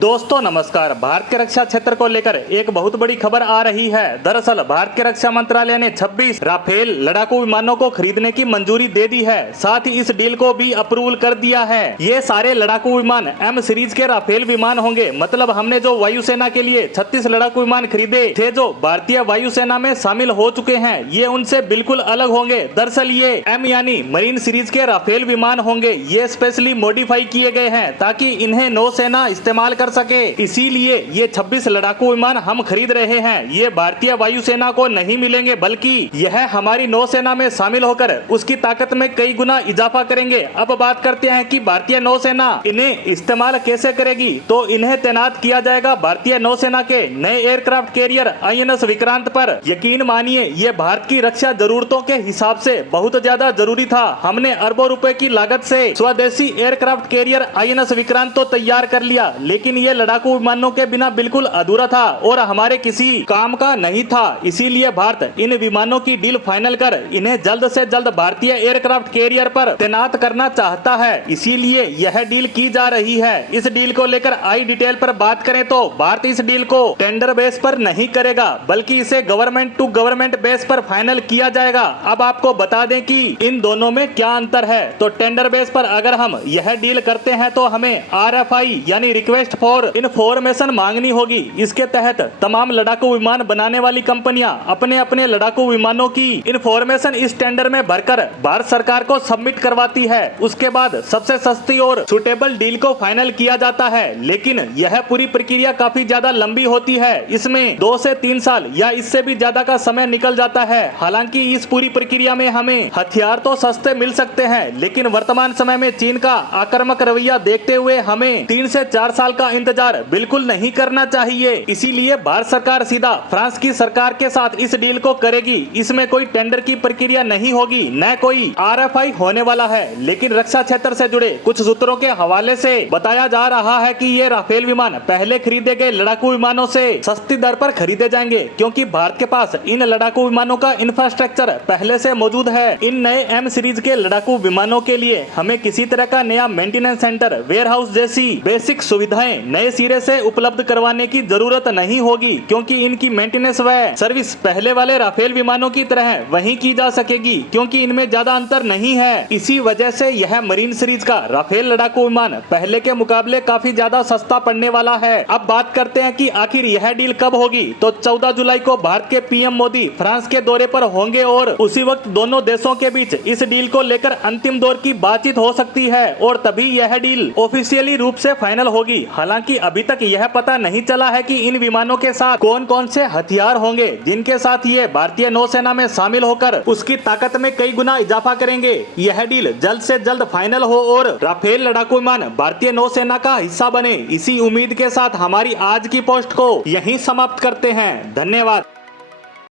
दोस्तों नमस्कार। भारत के रक्षा क्षेत्र को लेकर एक बहुत बड़ी खबर आ रही है। दरअसल भारत के रक्षा मंत्रालय ने 26 राफेल लड़ाकू विमानों को खरीदने की मंजूरी दे दी है। साथ ही इस डील को भी अप्रूवल कर दिया है। ये सारे लड़ाकू विमान एम सीरीज के राफेल विमान होंगे। मतलब हमने जो वायुसेना के लिए 36 लड़ाकू विमान खरीदे थे जो भारतीय वायुसेना में शामिल हो चुके हैं, ये उनसे बिल्कुल अलग होंगे। दरअसल ये एम यानी मरीन सीरीज के राफेल विमान होंगे। ये स्पेशली मॉडिफाई किए गए हैं ताकि इन्हें नौसेना इस्तेमाल कर सके। इसीलिए ये 26 लड़ाकू विमान हम खरीद रहे हैं। ये भारतीय वायुसेना को नहीं मिलेंगे, बल्कि यह हमारी नौसेना में शामिल होकर उसकी ताकत में कई गुना इजाफा करेंगे। अब बात करते हैं कि भारतीय नौसेना इन्हें इस्तेमाल कैसे करेगी। तो इन्हें तैनात किया जाएगा भारतीय नौसेना के नए एयरक्राफ्ट कैरियर INS विक्रांत पर। यकीन मानिए ये भारत की रक्षा जरूरतों के हिसाब से बहुत ज्यादा जरूरी था। हमने अरबों रुपए की लागत से स्वदेशी एयरक्राफ्ट कैरियर INS विक्रांत तो तैयार कर लिया, लेकिन ये लड़ाकू विमानों के बिना बिल्कुल अधूरा था और हमारे किसी काम का नहीं था। इसीलिए भारत इन विमानों की डील फाइनल कर इन्हें जल्द से जल्द भारतीय एयरक्राफ्ट कैरियर पर तैनात करना चाहता है। इसीलिए यह डील की जा रही है। इस डील को लेकर आई डिटेल पर बात करें तो भारत इस डील को टेंडर बेस पर नहीं करेगा, बल्कि इसे गवर्नमेंट टू गवर्नमेंट बेस पर फाइनल किया जाएगा। अब आपको बता दें कि इन दोनों में क्या अंतर है। तो टेंडर बेस पर अगर हम यह डील करते हैं तो हमें RFI यानी रिक्वेस्ट फॉर इन्फॉर्मेशन मांगनी होगी। इसके तहत तमाम लड़ाकू विमान बनाने वाली कंपनियां अपने अपने लड़ाकू विमानों की इन्फॉर्मेशन इस टेंडर में भरकर भारत सरकार को सबमिट करवाती है। उसके बाद सबसे सस्ती और सुटेबल डील को फाइनल किया जाता है। लेकिन यह पूरी प्रक्रिया काफी ज्यादा लंबी होती है। इसमें 2 से 3 साल या इससे भी ज्यादा का समय निकल जाता है। हालांकि इस पूरी प्रक्रिया में हमें हथियार तो सस्ते मिल सकते हैं, लेकिन वर्तमान समय में चीन का आक्रामक रवैया देखते हुए हमें 3 से 4 साल का इंतजार बिल्कुल नहीं करना चाहिए। इसीलिए भारत सरकार सीधा फ्रांस की सरकार के साथ इस डील को करेगी। इसमें कोई टेंडर की प्रक्रिया नहीं होगी, न कोई RFI होने वाला है। लेकिन रक्षा क्षेत्र से जुड़े कुछ सूत्रों के हवाले से बताया जा रहा है कि ये राफेल विमान पहले खरीदे गए लड़ाकू विमानों से सस्ती दर पर खरीदे जाएंगे, क्योंकि भारत के पास इन लड़ाकू विमानों का इंफ्रास्ट्रक्चर पहले से मौजूद है। इन नए एम सीरीज के लड़ाकू विमानों के लिए हमें किसी तरह का नया मेंटेनेंस सेंटर, वेयर हाउस जैसी बेसिक सुविधाएं नए सिरे से उपलब्ध करवाने की जरूरत नहीं होगी, क्योंकि इनकी मेंटेनेंस व सर्विस पहले वाले राफेल विमानों की तरह वहीं की जा सकेगी, क्योंकि इनमें ज्यादा अंतर नहीं है। इसी वजह से यह मरीन सीरीज का राफेल लड़ाकू विमान पहले के मुकाबले काफी ज्यादा सस्ता पड़ने वाला है। अब बात करते हैं कि आखिर यह डील कब होगी। तो 14 जुलाई को भारत के PM मोदी फ्रांस के दौरे पर होंगे और उसी वक्त दोनों देशों के बीच इस डील को लेकर अंतिम दौर की बातचीत हो सकती है और तभी यह डील ऑफिशियली रूप से फाइनल होगी। हालांकि अभी तक यह पता नहीं चला है कि इन विमानों के साथ कौन कौन से हथियार होंगे जिनके साथ ये भारतीय नौसेना में शामिल होकर उसकी ताकत में कई गुना इजाफा करेंगे। यह डील जल्द से जल्द फाइनल हो और राफेल लड़ाकू विमान भारतीय नौसेना का हिस्सा बने। इसी उम्मीद के साथ हमारी आज की पोस्ट को यहीं समाप्त करते हैं। धन्यवाद।